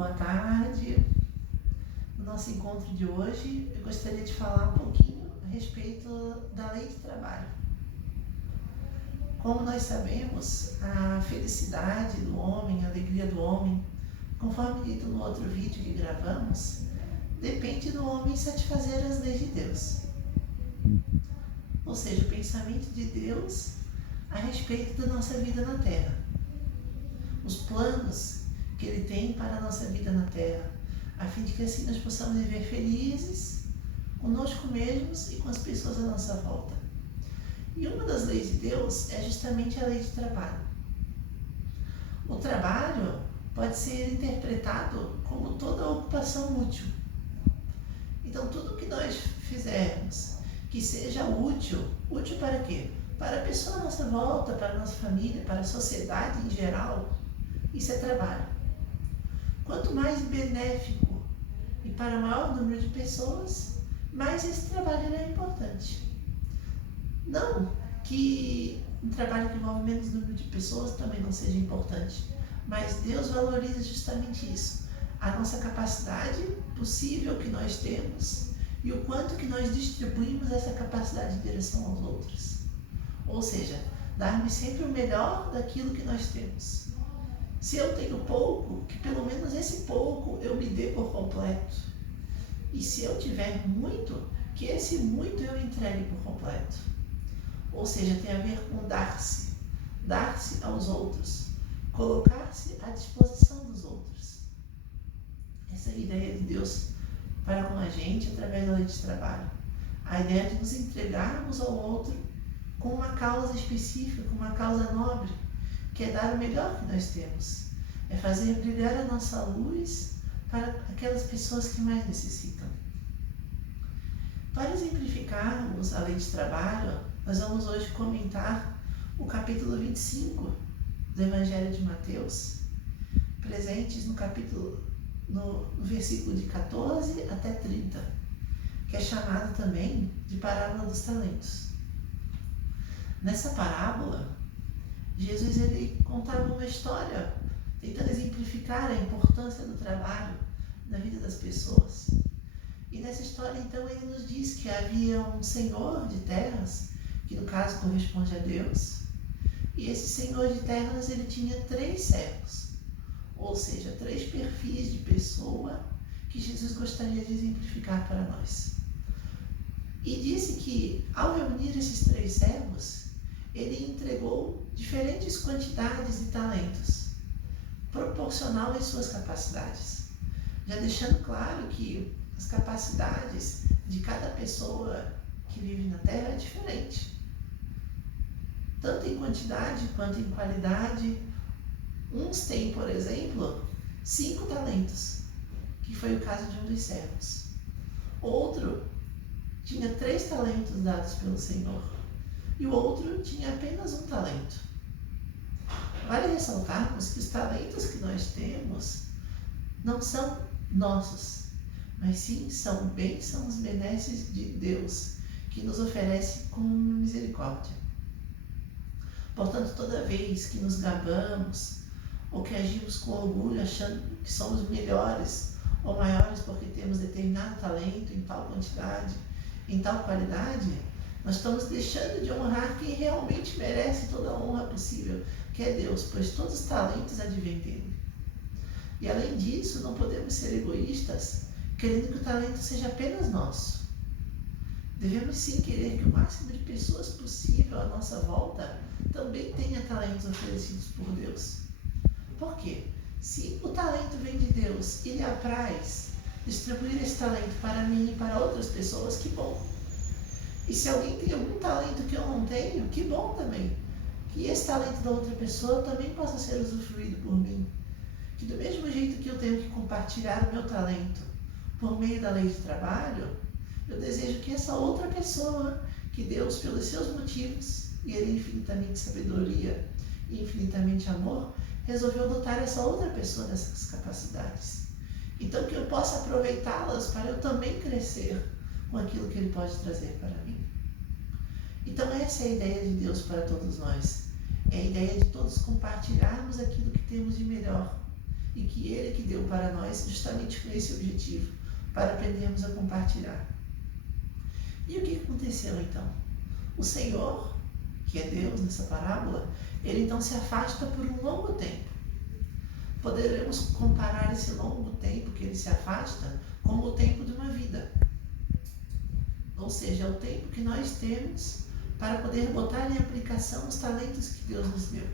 Boa tarde. No nosso encontro de hoje, eu gostaria de falar um pouquinho a respeito da lei de trabalho. Como nós sabemos, a felicidade do homem, a alegria do homem, conforme dito no outro vídeo que gravamos, depende do homem satisfazer as leis de Deus. Ou seja, o pensamento de Deus a respeito da nossa vida na Terra. Os planos que Ele tem para a nossa vida na Terra, a fim de que assim nós possamos viver felizes conosco mesmos e com as pessoas à nossa volta. E uma das leis de Deus é justamente a lei de trabalho. O trabalho pode ser interpretado como toda ocupação útil. Então, tudo que nós fizermos que seja útil para quê? Para a pessoa à nossa volta, para a nossa família, para a sociedade em geral, isso é trabalho. Quanto mais benéfico e para o maior número de pessoas, mais esse trabalho é importante. Não que um trabalho que envolve menos número de pessoas também não seja importante, mas Deus valoriza justamente isso, a nossa capacidade possível que nós temos e o quanto que nós distribuímos essa capacidade em direção aos outros. Ou seja, dar-me sempre o melhor daquilo que nós temos. Se eu tenho pouco, que pelo menos esse pouco eu me dê por completo. E se eu tiver muito, que esse muito eu entregue por completo. Ou seja, tem a ver com dar-se aos outros, colocar-se à disposição dos outros. Essa é a ideia de Deus para com a gente através da lei de trabalho. A ideia de nos entregarmos ao outro com uma causa específica, com uma causa nobre, que é dar o melhor que nós temos. É fazer brilhar a nossa luz para aquelas pessoas que mais necessitam. Para exemplificarmos a lei de trabalho, nós vamos hoje comentar o capítulo 25 do Evangelho de Mateus, presentes no versículo de 14 até 30, que é chamado também de parábola dos talentos. Nessa parábola, Jesus ele contava uma história tentando exemplificar a importância do trabalho na vida das pessoas. E nessa história, então, ele nos diz que havia um senhor de terras, que no caso corresponde a Deus, e esse senhor de terras ele tinha 3 servos, ou seja, 3 perfis de pessoa que Jesus gostaria de exemplificar para nós. E disse que, ao reunir esses 3 servos, ele entregou diferentes quantidades de talentos, proporcional às suas capacidades, já deixando claro que as capacidades de cada pessoa que vive na Terra é diferente, tanto em quantidade quanto em qualidade. Uns têm, por exemplo, 5 talentos, que foi o caso de um dos servos. Outro tinha 3 talentos dados pelo Senhor, e o outro tinha apenas 1 talento. Vale ressaltarmos que os talentos que nós temos não são nossos, mas sim são bênçãos, benesses de Deus, que nos oferece com misericórdia. Portanto, toda vez que nos gabamos, ou que agimos com orgulho, achando que somos melhores ou maiores porque temos determinado talento em tal quantidade, em tal qualidade, nós estamos deixando de honrar quem realmente merece toda a honra possível, que é Deus, pois todos os talentos advêm dele. E além disso, não podemos ser egoístas, querendo que o talento seja apenas nosso. Devemos sim querer que o máximo de pessoas possível à nossa volta também tenha talentos oferecidos por Deus. Por quê? Se o talento vem de Deus e lhe apraz distribuir esse talento para mim e para outras pessoas, que bom. E se alguém tem algum talento que eu não tenho, que bom também. Que esse talento da outra pessoa também possa ser usufruído por mim. Que do mesmo jeito que eu tenho que compartilhar o meu talento por meio da lei de trabalho, eu desejo que essa outra pessoa, que Deus, pelos seus motivos, e Ele infinitamente sabedoria e infinitamente amor, resolveu dotar essa outra pessoa dessas capacidades. Então que eu possa aproveitá-las para eu também crescer com aquilo que Ele pode trazer para mim. Então essa é a ideia de Deus para todos nós. É a ideia de todos compartilharmos aquilo que temos de melhor e que Ele que deu para nós justamente com esse objetivo, para aprendermos a compartilhar. E o que aconteceu então? O Senhor, que é Deus nessa parábola, Ele então se afasta por um longo tempo. Poderemos comparar esse longo tempo que Ele se afasta como o tempo de uma vida. Ou seja, é o tempo que nós temos para poder botar em aplicação os talentos que Deus nos deu.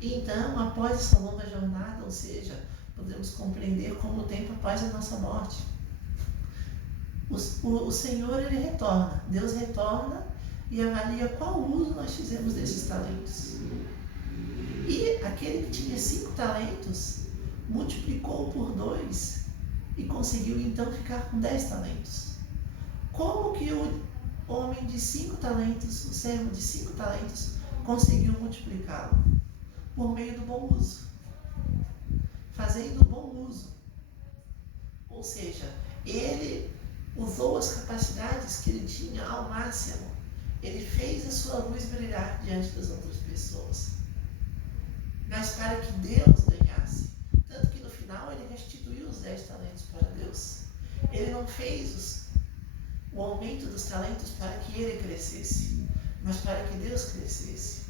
E então, após essa longa jornada, ou seja, podemos compreender como o tempo após a nossa morte. O Senhor, Ele retorna, Deus retorna e avalia qual uso nós fizemos desses talentos. E aquele que tinha 5 talentos, multiplicou por 2 e conseguiu então ficar com 10 talentos. Como que o homem de 5 talentos, o servo de 5 talentos, conseguiu multiplicá-lo? Por meio do bom uso. Fazendo o bom uso. Ou seja, ele usou as capacidades que ele tinha ao máximo. Ele fez a sua luz brilhar diante das outras pessoas. Mas para que Deus ganhasse. Tanto que no final ele restituiu os 10 talentos para Deus. Ele não fez o aumento dos talentos para que ele crescesse, mas para que Deus crescesse.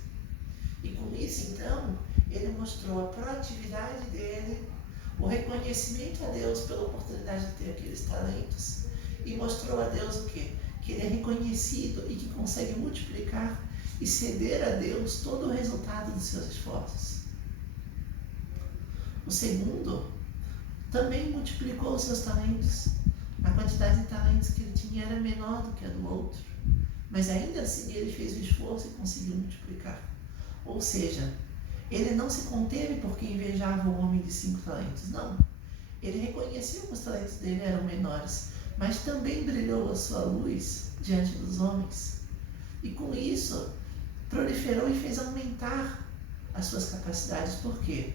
E com isso, então, ele mostrou a proatividade dele, o reconhecimento a Deus pela oportunidade de ter aqueles talentos, e mostrou a Deus o quê? Que ele é reconhecido e que consegue multiplicar e ceder a Deus todo o resultado dos seus esforços. O segundo também multiplicou os seus talentos. A quantidade de talentos que ele tinha era menor do que a do outro, mas ainda assim ele fez o esforço e conseguiu multiplicar. Ou seja, ele não se conteve porque invejava o homem de 5 talentos, não. Ele reconheceu que os talentos dele eram menores, mas também brilhou a sua luz diante dos homens. E com isso, proliferou e fez aumentar as suas capacidades. Por quê?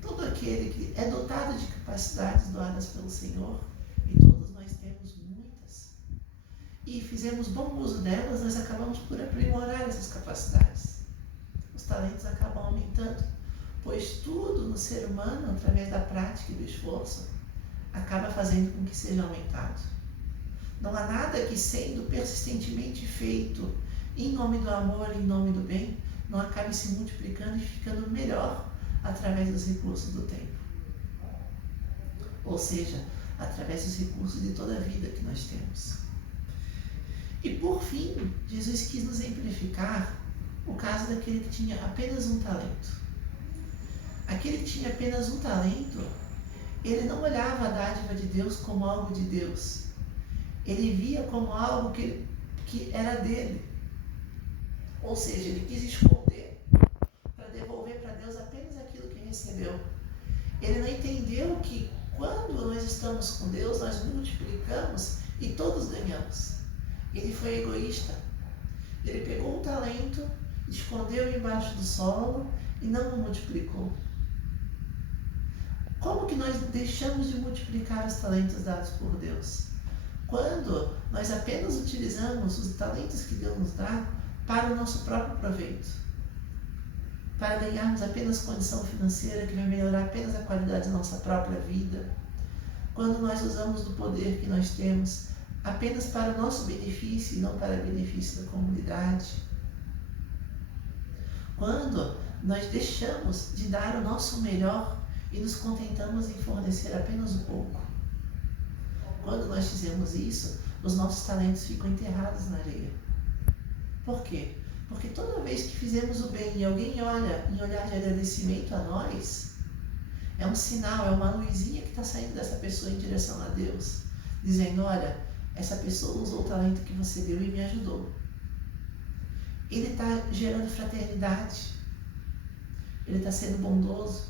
Todo aquele que é dotado de capacidades doadas pelo Senhor, e todos nós temos muitas, e fizemos bom uso delas, nós acabamos por aprimorar essas capacidades. Os talentos acabam aumentando, pois tudo no ser humano, através da prática e do esforço, acaba fazendo com que seja aumentado. Não há nada que, sendo persistentemente feito em nome do amor, em nome do bem, não acabe se multiplicando e ficando melhor através dos recursos do tempo. Ou seja, através dos recursos de toda a vida que nós temos. E por fim, Jesus quis nos exemplificar o caso daquele que tinha apenas um talento. Aquele que tinha apenas um talento, ele não olhava a dádiva de Deus como algo de Deus. Ele via como algo que era dele. Ou seja, ele quis esconder para devolver para Deus apenas aquilo que recebeu. Ele não entendeu que quando nós estamos com Deus, nós multiplicamos e todos ganhamos. Ele foi egoísta. Ele pegou um talento, escondeu embaixo do solo e não o multiplicou. Como que nós deixamos de multiplicar os talentos dados por Deus? Quando nós apenas utilizamos os talentos que Deus nos dá para o nosso próprio proveito. Para ganharmos apenas condição financeira que vai melhorar apenas a qualidade da nossa própria vida. Quando nós usamos do poder que nós temos apenas para o nosso benefício e não para o benefício da comunidade. Quando nós deixamos de dar o nosso melhor e nos contentamos em fornecer apenas um pouco. Quando nós fizemos isso, os nossos talentos ficam enterrados na areia. Por quê? Porque toda vez que fizemos o bem e alguém olha em olhar de agradecimento a nós, é um sinal, é uma luzinha que está saindo dessa pessoa em direção a Deus, dizendo, olha, essa pessoa usou o talento que você deu e me ajudou. Ele está gerando fraternidade, ele está sendo bondoso,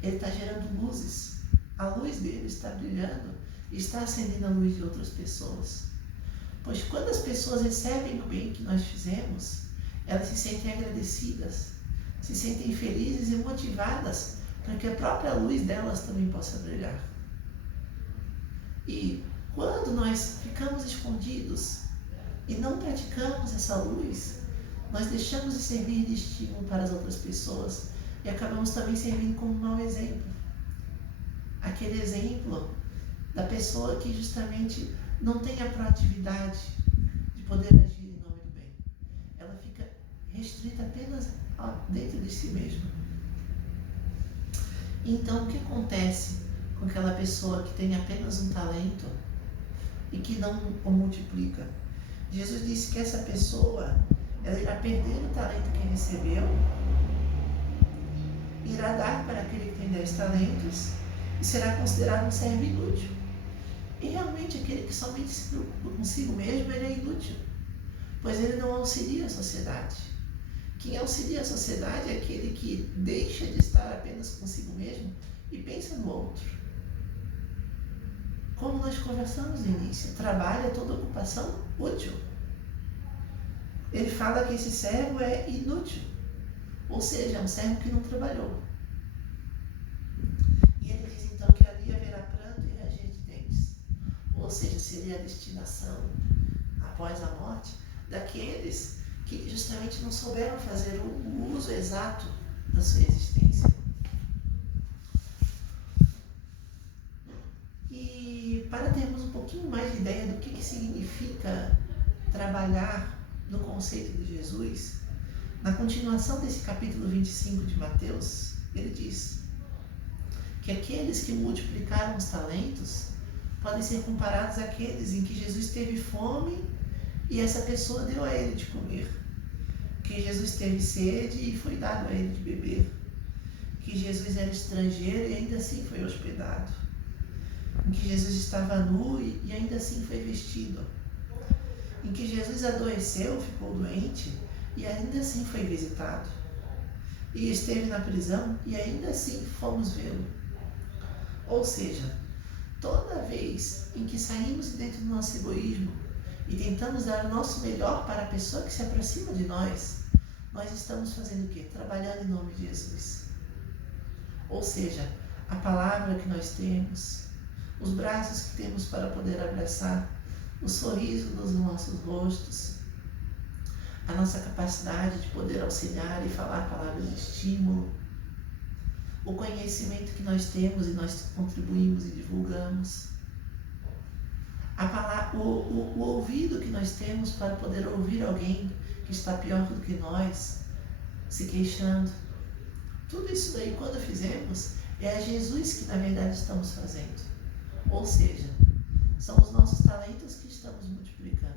ele está gerando luzes. A luz dele está brilhando e está acendendo a luz de outras pessoas. Pois quando as pessoas recebem o bem que nós fizemos, elas se sentem agradecidas, se sentem felizes e motivadas para que a própria luz delas também possa brilhar. E quando nós ficamos escondidos e não praticamos essa luz, nós deixamos de servir de estímulo para as outras pessoas e acabamos também servindo como um mau exemplo. aquele exemplo da pessoa que justamente não tem a proatividade de poder agir em nome do bem. Ela fica restrita apenas dentro de si mesma. Então, o que acontece com aquela pessoa que tem apenas um talento e que não o multiplica? Jesus disse que essa pessoa, ela irá perder o talento que recebeu, irá dar para aquele que tem 10 talentos e será considerado um servo inútil. E realmente aquele que somente se preocupa consigo mesmo, ele é inútil, pois ele não auxilia a sociedade. Quem auxilia a sociedade é aquele que deixa de estar apenas consigo mesmo e pensa no outro. Como nós conversamos no início, trabalho é toda ocupação útil. Ele fala que esse servo é inútil, ou seja, é um servo que não trabalhou. E ele diz então que ali haverá pranto e ranger de dentes, ou seja, seria a destinação após a morte daqueles que justamente não souberam fazer o uso exato da sua existência. E para termos um pouquinho mais de ideia do que significa trabalhar no conceito de Jesus, na continuação desse capítulo 25 de Mateus, ele diz que aqueles que multiplicaram os talentos podem ser comparados àqueles em que Jesus teve fome e essa pessoa deu a ele de comer, que Jesus teve sede e foi dado a ele de beber, que Jesus era estrangeiro e ainda assim foi hospedado, em que Jesus estava nu e ainda assim foi vestido, em que Jesus adoeceu, ficou doente e ainda assim foi visitado, e esteve na prisão e ainda assim fomos vê-lo. Ou seja, toda vez em que saímos dentro do nosso egoísmo e tentamos dar o nosso melhor para a pessoa que se aproxima de nós, nós estamos fazendo o quê? Trabalhando em nome de Jesus. Ou seja, a palavra que nós temos, os braços que temos para poder abraçar, o sorriso nos nossos rostos, a nossa capacidade de poder auxiliar e falar palavras de estímulo, o conhecimento que nós temos e nós contribuímos e divulgamos, o ouvido que nós temos para poder ouvir alguém que está pior do que nós, se queixando. Tudo isso daí, quando fizemos, é a Jesus que na verdade estamos fazendo. Ou seja, são os nossos talentos que estamos multiplicando.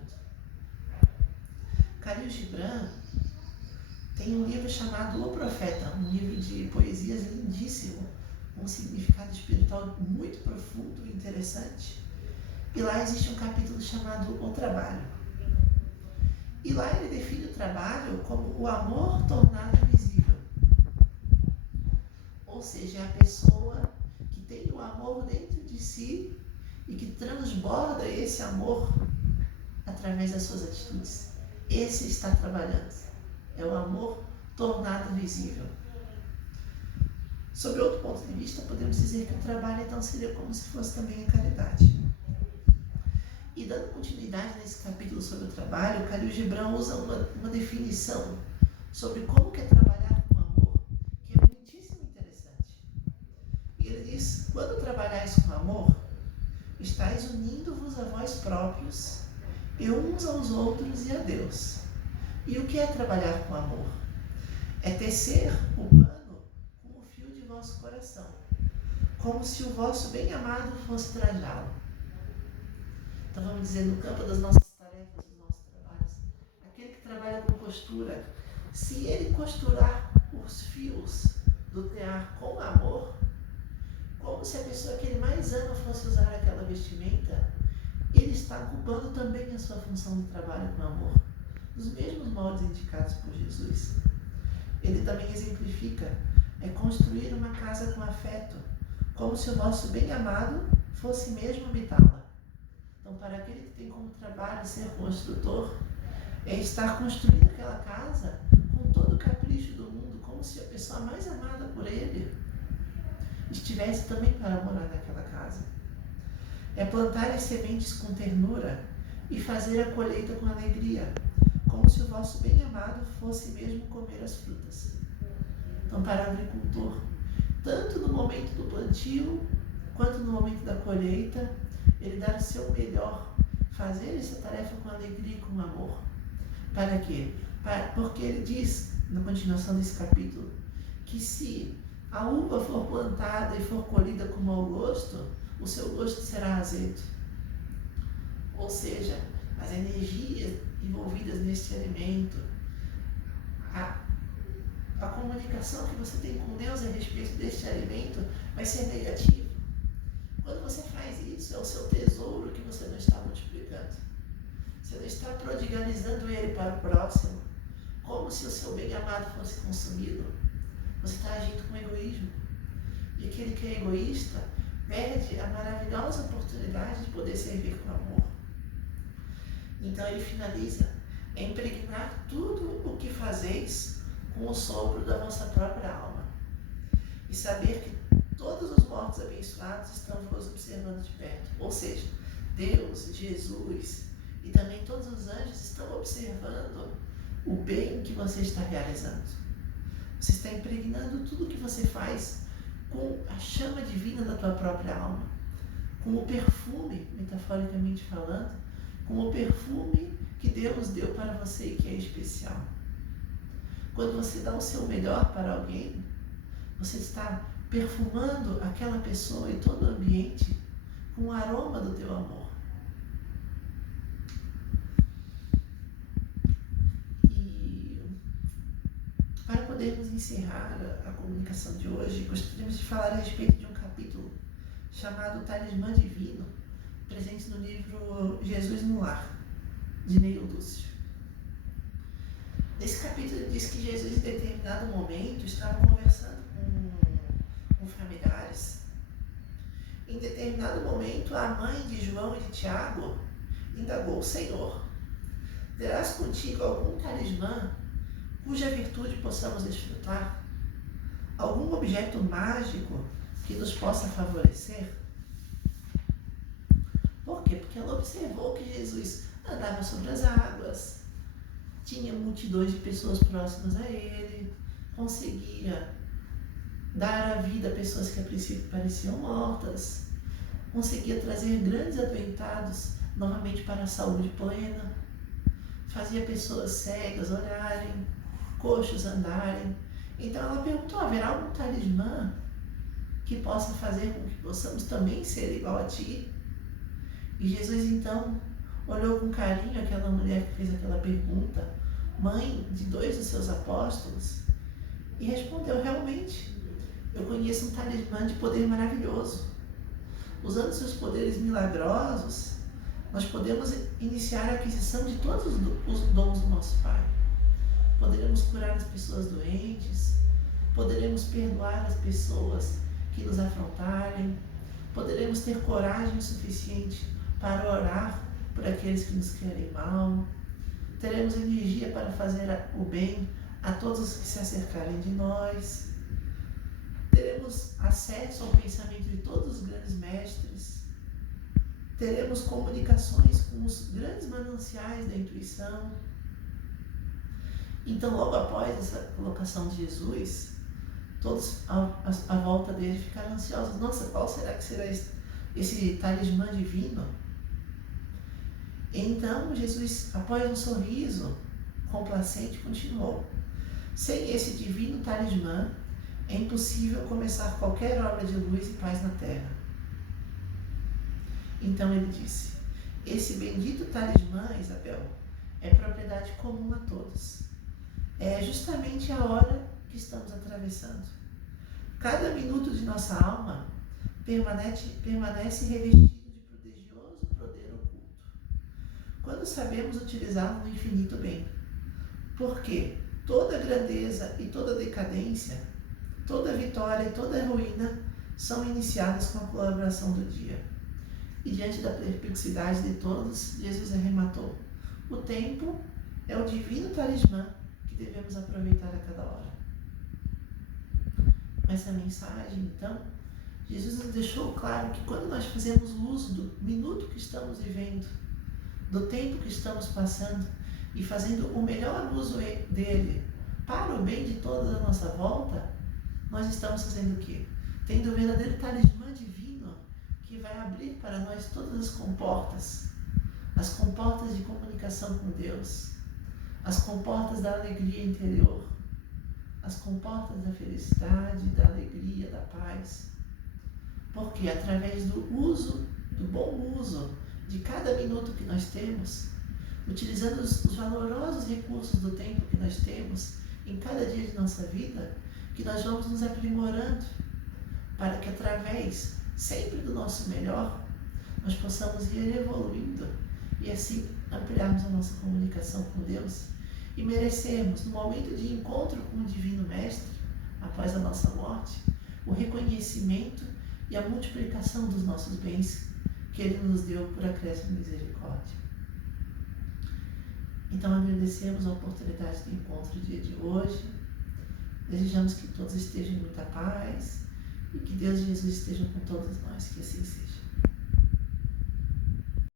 Khalil Gibran tem um livro chamado O Profeta, um livro de poesias lindíssimo, com um significado espiritual muito profundo e interessante. E lá existe um capítulo chamado O Trabalho. E lá ele define o trabalho como o amor tornado visível. Ou seja, é a pessoa que tem o amor dentro de si e que transborda esse amor através das suas atitudes. Esse está trabalhando. É o amor tornado visível. Sob outro ponto de vista, podemos dizer que o trabalho então seria como se fosse também a caridade. E dando continuidade nesse capítulo sobre o trabalho, Khalil Gibran usa uma definição sobre como que é trabalhar com amor, que é muitíssimo interessante. E ele diz: quando trabalhais com amor, estáis unindo-vos a vós próprios e uns aos outros e a Deus. E o que é trabalhar com amor? É tecer o pano com o fio de vosso coração, como se o vosso bem-amado fosse trajá-lo. Então vamos dizer, no campo das nossas tarefas, dos nossos trabalhos, aquele que trabalha com costura, se ele costurar os fios do tear com amor, como se a pessoa que ele mais ama fosse usar aquela vestimenta, ele está ocupando também a sua função de trabalho com amor, dos mesmos moldes indicados por Jesus. Ele também exemplifica, construir uma casa com afeto, como se o vosso bem-amado fosse mesmo habitá-la. Então, para aquele que tem como trabalho ser construtor, é estar construindo aquela casa com todo o capricho do mundo, como se a pessoa mais amada por ele estivesse também para morar naquela casa. É plantar as sementes com ternura e fazer a colheita com alegria, como se o vosso bem-amado fosse mesmo comer as frutas. Então, para o agricultor, tanto no momento do plantio, quanto no momento da colheita, ele dar o seu melhor, fazer essa tarefa com alegria e com amor. Para quê? Porque ele diz, na continuação desse capítulo, que se a uva for plantada e for colhida com mau gosto, o seu gosto será azedo. Ou seja, as energias envolvidas neste alimento, a comunicação que você tem com Deus a respeito deste alimento vai ser negativa. Quando você faz isso, é o seu tesouro que você não está multiplicando. Você não está prodigalizando ele para o próximo, como se o seu bem amado fosse consumido. Você está agindo com egoísmo. E aquele que é egoísta perde a maravilhosa oportunidade de poder servir com amor. Então ele finaliza: impregnar tudo o que fazeis com o sopro da vossa própria alma. E saber que todos os mortos abençoados estão vos observando de perto. Ou seja, Deus, Jesus e também todos os anjos estão observando o bem que você está realizando. Você está impregnando tudo o que você faz com a chama divina da tua própria alma, com o perfume, metaforicamente falando, com o perfume que Deus deu para você e que é especial. Quando você dá o seu melhor para alguém, você está perfumando aquela pessoa e todo o ambiente com o aroma do teu amor. E para podermos encerrar a comunicação de hoje, gostaríamos de falar a respeito de um capítulo chamado Talismã Divino, presente no livro Jesus no Lar, de Neil Lúcio. Nesse capítulo ele diz que Jesus, em determinado momento, estava conversando com familiares. Em determinado momento, a mãe de João e de Tiago indagou: Senhor, terás contigo algum talismã cuja virtude possamos desfrutar? Algum objeto mágico que nos possa favorecer? Por quê? Porque ela observou que Jesus andava sobre as águas, tinha multidões de pessoas próximas a ele, conseguia dar a vida a pessoas que a princípio pareciam mortas, conseguia trazer grandes adoentados novamente para a saúde plena, fazia pessoas cegas olharem, coxos andarem. Então ela perguntou: haverá algum talismã que possa fazer com que possamos também ser igual a ti? E Jesus então olhou com carinho aquela mulher que fez aquela pergunta, mãe de 2 dos seus apóstolos, e respondeu: realmente, eu conheço um talismã de poder maravilhoso. Usando seus poderes milagrosos, nós podemos iniciar a aquisição de todos os dons do nosso Pai. Poderemos curar as pessoas doentes, poderemos perdoar as pessoas que nos afrontarem, poderemos ter coragem o suficiente para orar por aqueles que nos querem mal, teremos energia para fazer o bem a todos os que se acercarem de nós, teremos acesso ao pensamento de todos os grandes mestres, teremos comunicações com os grandes mananciais da intuição. Então, logo após essa colocação de Jesus, todos à volta dele ficaram ansiosos: nossa, qual será que será esse talismã divino? Então Jesus, após um sorriso complacente, continuou: sem esse divino talismã, é impossível começar qualquer obra de luz e paz na terra. Então ele disse: esse bendito talismã, Isabel, é propriedade comum a todos. É justamente a hora que estamos atravessando. Cada minuto de nossa alma permanece revestido de prodigioso poder oculto, quando sabemos utilizá-lo no infinito bem. Porque toda grandeza e toda decadência, toda vitória e toda ruína são iniciadas com a colaboração do dia. E diante da perplexidade de todos, Jesus arrematou: o tempo é o divino talismã que devemos aproveitar a cada hora. Com essa mensagem, então, Jesus nos deixou claro que quando nós fazemos uso do minuto que estamos vivendo, do tempo que estamos passando, e fazendo o melhor uso dele para o bem de toda a nossa volta, nós estamos fazendo o quê? Tendo o verdadeiro talismã divino para nós todas as comportas de comunicação com Deus, as comportas da alegria interior, as comportas da felicidade, da alegria, da paz. Porque através do bom uso de cada minuto que nós temos, utilizando os valorosos recursos do tempo que nós temos em cada dia de nossa vida, que nós vamos nos aprimorando para que através sempre do nosso melhor nós possamos ir evoluindo e assim ampliarmos a nossa comunicação com Deus e merecermos, no momento de encontro com o Divino Mestre, após a nossa morte, o reconhecimento e a multiplicação dos nossos bens que Ele nos deu por acréscimo e misericórdia. Então agradecemos a oportunidade de encontro no dia de hoje, desejamos que todos estejam em muita paz e que Deus e Jesus estejam com todos nós, que assim seja.